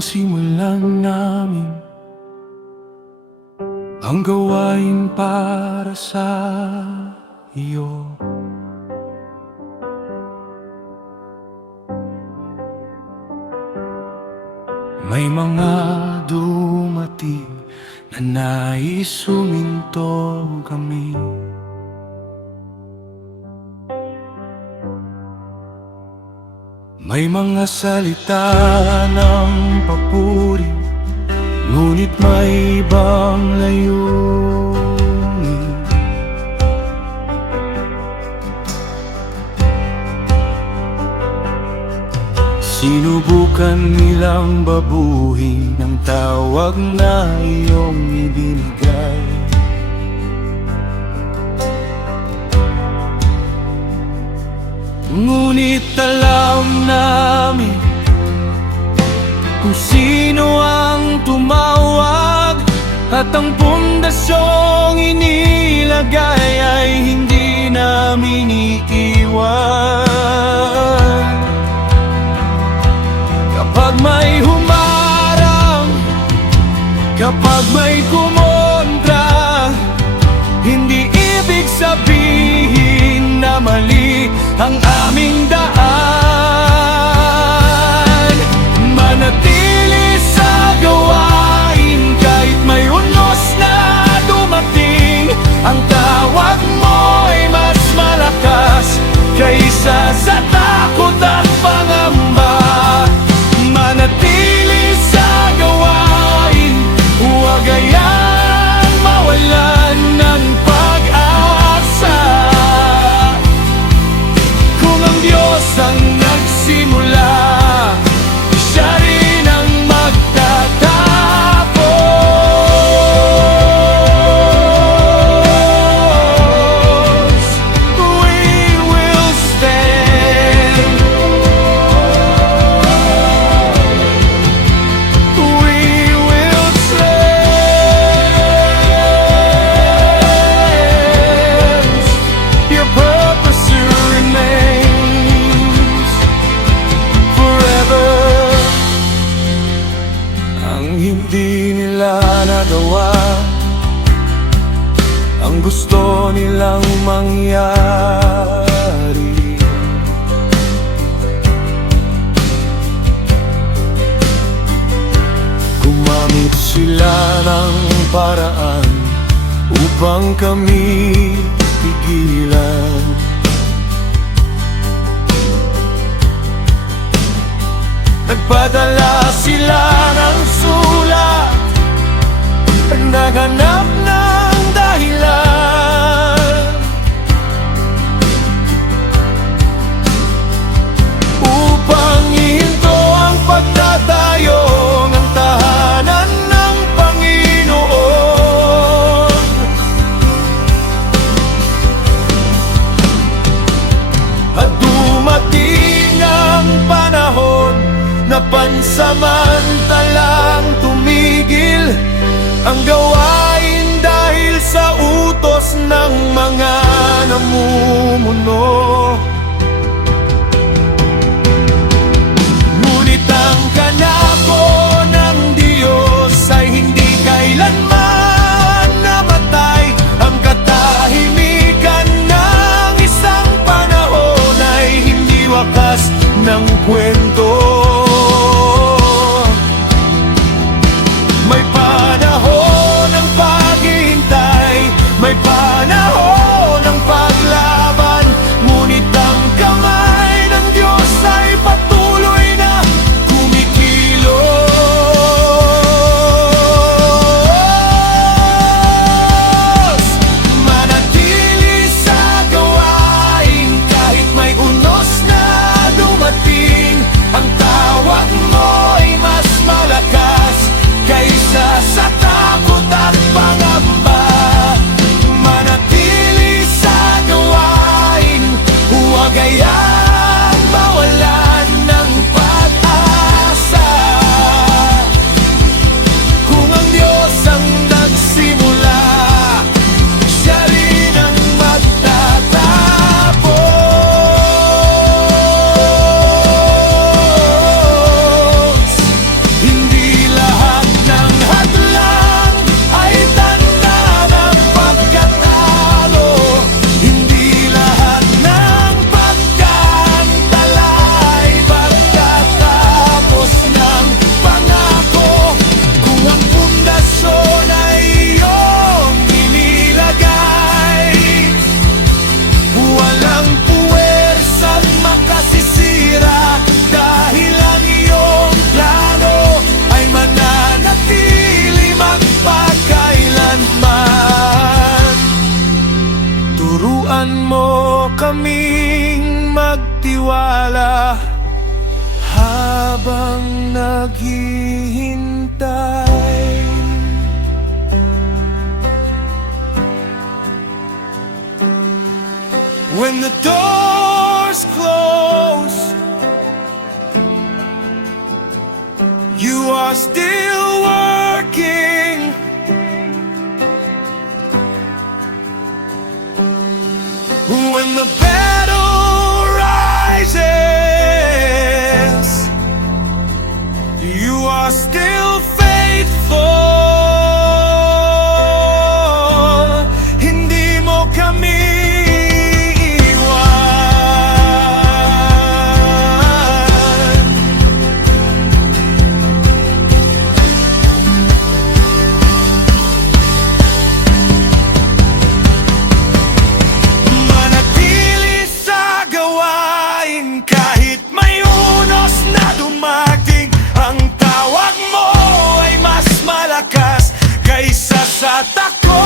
nang simulan namin ang gawain para sa iyo. May mga dumating na nais huminto kami. May mga salita ng papuri, ngunit may ibang layunin. Sinubukan nilang babuhin ang tawag na iyong ibinigay. Ngunit alam namin kung sino ang tumawag, at ang pundasyong inilagay ay hindi namin iiwan. Kapag may humarang, kapag may kumontra, hindi ibig sabihin na mali ang aming daan. Manatili sa gawain kahit may unos na dumating. Ang tawag mo'y mas malakas kaysa sa takot at pangamba. Manatili sa gawain, huwag hayaan mawalan ng pag-asa. Kung ang Diyos ang nagsimula, Siya rin ang magtatapos. We will stand. We will stand. Your purpose remains forever. Ang hindi nila nagawa, ang gusto nilang mangyari. Gumamit sila ng paraan upang kami pigilan. Nagpadala sila ng sulat, naghanap ng dahilan upang ihinto ang pagtatayo ng tahanan ng Panginoon. At dumating ang panahon na pansamantalang tumigil ang gawain dahil sa utos ng mga namumuno. Ngunit ang kanako ng Diyos ay hindi kailanman namatay. Ang katahimikan ng isang panahon ay hindi wakas ng kwento. May panahon ng paghihintay, may panahon ng paglaban, ngunit ang pala habang naghihintay. When the doors close, you are still working. When the battle rises, you are still faithful. Hindi mo kami iwan. Manatili sa gawain kahit may unos na dumating. Ang tawag mo ay mas malakas kaysa sa takot.